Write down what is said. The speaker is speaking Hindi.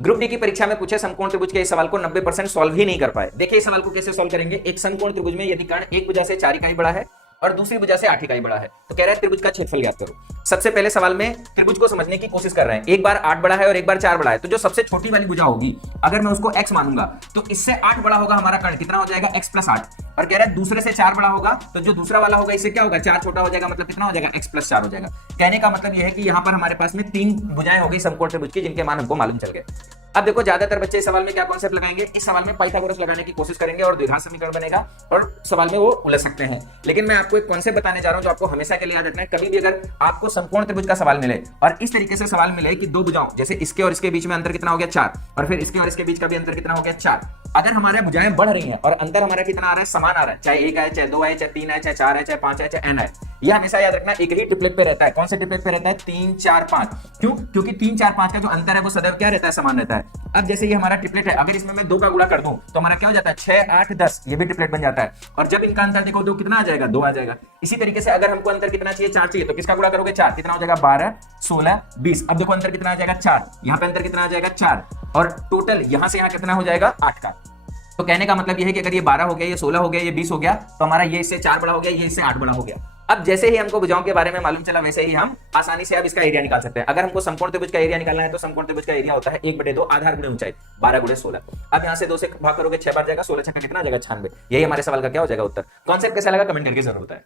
ग्रुप डी की परीक्षा में पूछे समकोण त्रिभुज के इस सवाल को 90% सॉल्व ही नहीं कर पाए। देखिए इस सवाल को कैसे सॉल्व करेंगे। एक समकोण त्रिभुज में यदि कर्ण एक भुजा से 4 इकाई बड़ा है और दूसरी भुजा से 8 इकाई बड़ा है, तो कह रहा है त्रिभुज का क्षेत्रफल ज्ञात करो। सबसे पहले सवाल में त्रिभुज को समझने की कोशिश कर रहे हैं। एक बार 8 बड़ा है और एक बार 4 बड़ा है, तो जो सबसे छोटी वाली भुजा होगी अगर मैं उसको x मानूंगा तो इससे 8 बड़ा होगा हमारा कर्ण, कितना हो जाएगा x + 8। और कह रहा है दूसरे से 4 बड़ा होगा तो जो दूसरा वाला होगा इससे क्या होगा 4 छोटा हो जाएगा, मतलब कितना हो जाएगा x + 4 हो जाएगा। कहने का मतलब यह है कि यहाँ पर हमारे पास में 3 भुजाएं हो गई समकोण त्रिभुज की, जिनके मान हमको मालूम चल गए। अब देखो ज्यादातर बच्चे इस सवाल में क्या कॉन्सेप्ट लगाएंगे, इस सवाल में पाइथागोरस लगाने की कोशिश करेंगे और द्विघात समीकरण बनेगा और सवाल में वो उलझ सकते हैं। लेकिन मैं आपको एक कॉन्सेप्ट बताने जा रहा हूं जो आपको हमेशा के लिए याद रखना है। कभी भी अगर आपको समकोण त्रिभुज का सवाल मिले और इस तरीके से सवाल मिले कि दो भुजाओं, जैसे इसके और इसके बीच में अंतर कितना हो गया 4, और फिर इसके और इसके बीच का भी अंतर कितना हो गया 4, अगर हमारे भुजाएं बढ़ रही हैं और अंतर हमारा कितना आ रहा है, समान आ रहा है, चाहे 1 आए, चाहे 2 आए, चाहे 3 आए, चाहे 4 आए, चाहे 5 आए, चाहे n आए, यह हमेशा याद रखना एक ही ट्रिपलेट पे रहता है। कौन से ट्रिपलेट पे रहता है, 3 4 5। क्यों? क्योंकि 3 4 5 का जो अंतर है वो सदैव क्या रहता है, समान रहता है। अब जैसे ये हमारा ट्रिपलेट है, अगर इसमें मैं 2 का गुणा कर दूं तो हमारा क्या हो जाता है 6 8 10, ये भी ट्रिपलेट बन जाता है। और जब इनका अंतर देखो तो कितना आ जाएगा, 2 आ जाएगा। इसी तरीके से अगर हमको अंतर कितना चाहिए, 4 चाहिए, तो किसका गुणा करोगे 4, कितना हो जाएगा 12 16 20। अब देखो अंतर कितना आ जाएगा 4, यहाँ पे अंतर कितना आ जाएगा 4, और टोटल यहाँ से यहाँ कितना हो जाएगा 8 का। तो कहने का मतलब यह है कि अगर ये 12 हो गया, ये 16 हो गया, ये 20 हो गया, तो हमारा ये इससे 4 बड़ा हो गया, ये इससे 8 बड़ा हो गया। अब जैसे ही हमको भुजाओं के बारे में मालूम चला वैसे ही हम आसानी से अब इसका एरिया निकाल सकते हैं। अगर हमको समकोण त्रिभुज का एरिया निकालना है तो समकोण त्रिभुज का एरिया होता है 1/2 आधार गुणे ऊंचाई 12 गुणे 16। अब यहाँ से 2 से भाग करोगे 6 बार जाएगा, 16 छक्का कितना आ जाएगा 96। यही हमारे सवाल का क्या हो जाएगा उत्तर। कॉन्सेप्ट कैसा लगा कमेंट करके जरूर बताएं।